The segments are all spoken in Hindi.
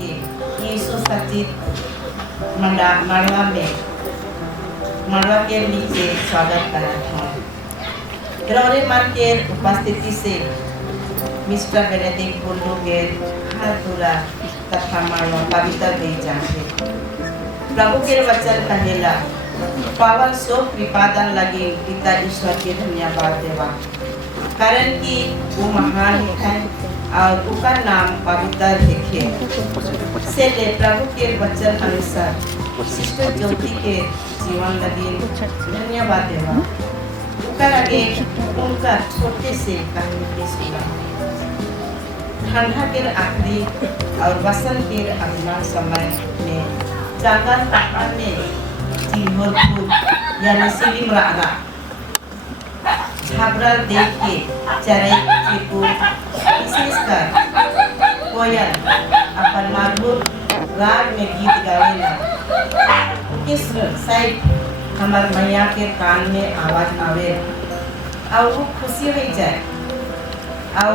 के ये सुसज्जित मांडवा के नीचे स्वागत करा था। ग्रहणी मान के उपस्थिति से मिस्टर बेनेडिक्ट बुल्लू के हाथ धुला तथा मानव पवित्र दे जाते। प्रभु के वचन कहेला पावन सो कृपादान लगे पिता ईश्वर के धन्यवाद देवा, कारण कि वो महान है और उसका नाम पवित्र है। से ले प्रभु के वचन अनुसार सिस्टर ज्योति के जीवन लगे धन्यवाद देवा। उसका लगे उनका छोटे से कहानी के सुना। ठंडा के आखिरी और वसंत के अगला समय में जंगल पहाड़ में चिल्होर फूल यानी सिलिम रारा छाबरा देख के चरे चिपू विशेषकर कोयल अपन माधुर राग में गीत गावेला। किस साइड हमार मैया के कान में आवाज आवे और वो खुशी हो जाए और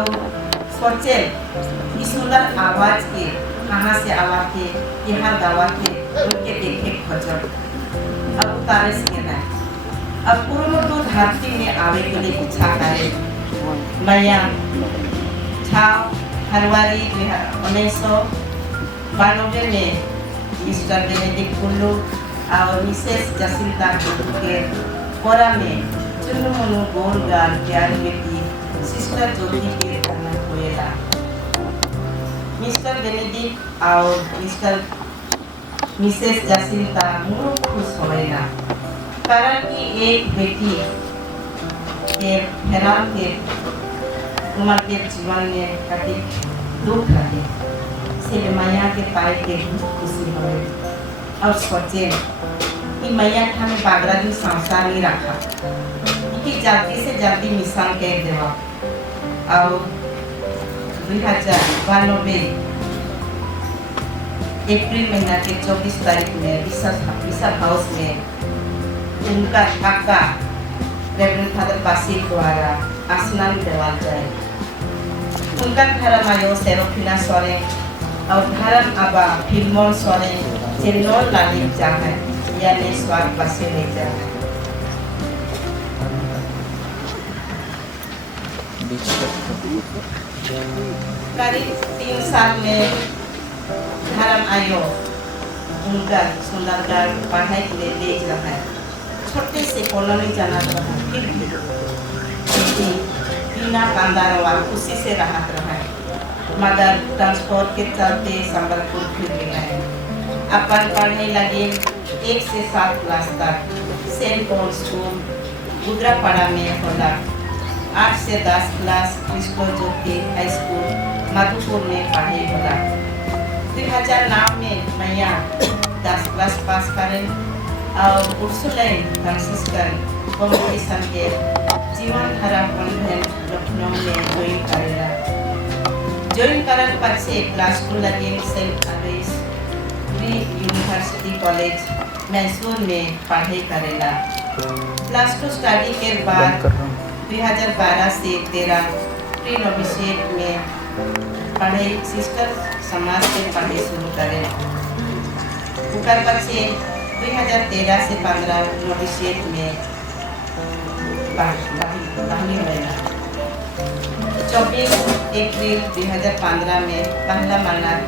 सोचे इस सुंदर आवाज के कहाँ से आवा के यहाँ गावा के उनके देखे खोजब अब उतारे से ना अब पूर्ण तो धरती में आवे के लिए इच्छा करे। मैया 6 फरवरी 1992 में मिस्टर बेनेडिक्ट बुल्लू और मिसेस जसिंता के कोरा में चुनुमुनु गोल गाल प्यार बेटी सिस्टर ज्योति के जन्म हुएला। मिस्टर बेनेडिक्ट और मिसेस जसिंता मुझे खुश होएला, कारण कि एक बेटी के हैरान के उम्र के जीवन में कभी दुख लगे से मैया के पाए के खुशी होए और सोचे कि मैया हमें बागरा दिन संसार नहीं रखा कि जल्दी से जल्दी मिशन कर देवा। और 2092 अप्रैल महीना के 24 तारीख में बिशप हाउस में उनका काका रेवरेंड फादर बासिर द्वारा स्नान करवाया जाए। उनका धर्म आयो सेरोफिना सोरेन और धर्म आबा फिल्मोन सोरेन जेनोन लाली जाए यानी स्वागत बसे ले जाए। करीब 3 साल में धर्म आयो उनका सुंदरगढ़ पढ़ाई के लिए ले रहा है। छोटे से कॉलोनी जाना रहा फिर भी बिना कांदारवा खुशी से राहत रहा है। मगर ट्रांसपोर्ट के चलते संबलपुर फिर गया है। अपन पढ़ने लगे 1 से 7 क्लास तक सेंट पॉल स्कूल गुजरापाड़ा में होला। 8 से 10 क्लास क्रिस्टो ज्योति हाई स्कूल मधुपुर में पढ़े होला। 2009 में मैया 10 क्लास पास करें और उर्सुलाइन फ्रांसिस्कन कॉम्पिटिशन के जीवन धारा कॉन्वेंट लखनऊ में ज्वाइन करने पछे क्लास 2 लगे saint always pre university college Mysore में पढ़ाई करेला। क्लास 2 स्टडी के बाद 2012 से 13 प्री नोविशिएट में पढ़ाई सिस्टर समाज के पढ़ाई शुरू करें। ऊपर पछे 2013 से 15 नोविशिएट में बहाली हुआ। 24 अप्रैल 2015 में पहला मन्नत